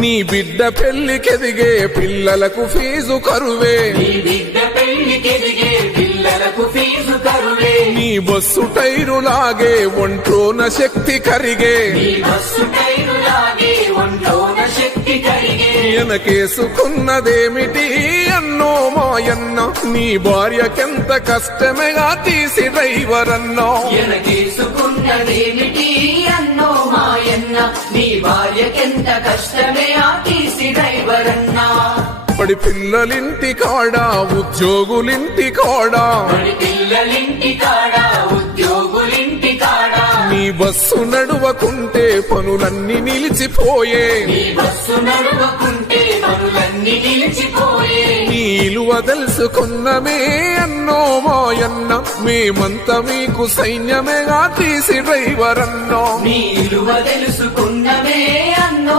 నీ బిడ్డ పెళ్లికెదిగే పిల్లలకు ఫీజు కరువే, నీ బిడ్డ పెళ్లికెదిగే పిల్లలకు ఫీజు కరువే, నీ బస్సు టైరులాగే ఒంట్లోన శక్తి కరిగే, నీ బస్సు టైరులాగే ఒంట్లోన శక్తి కరిగే, వెనకేసుకున్నదేమిటి అన్నో మాయన్న, నీ భార్యకెంత కష్టమేగా తీసి డ్రైవర్ అన్నో, వెనకేసుకున్నదేమిటి అన్నో మాయన్న, నీ భార్యకెంత కష్టమే ఆ తీసి డ్రైవర్ అన్నా. పడి పిల్లలింటి కాడా ఉద్యోగులింటి కాడా, పడి పిల్లలింటి కాడా ఉద్యోగులింటి కాడా, నీ బస్సు నడువకుంటే పనులన్నీ నిలిచిపోయే, నీ బస్సు నడవకుంటే పనులన్నీ నిలిచిపోయే, నీ ఇలువ తెలుసుకున్నమే అన్నో మాయన్న, మేమంతా మీకు సైన్యమేగా తీసి డ్రైవర్ అన్నో, నీ విలువ తెలుసుకున్నమే అన్నో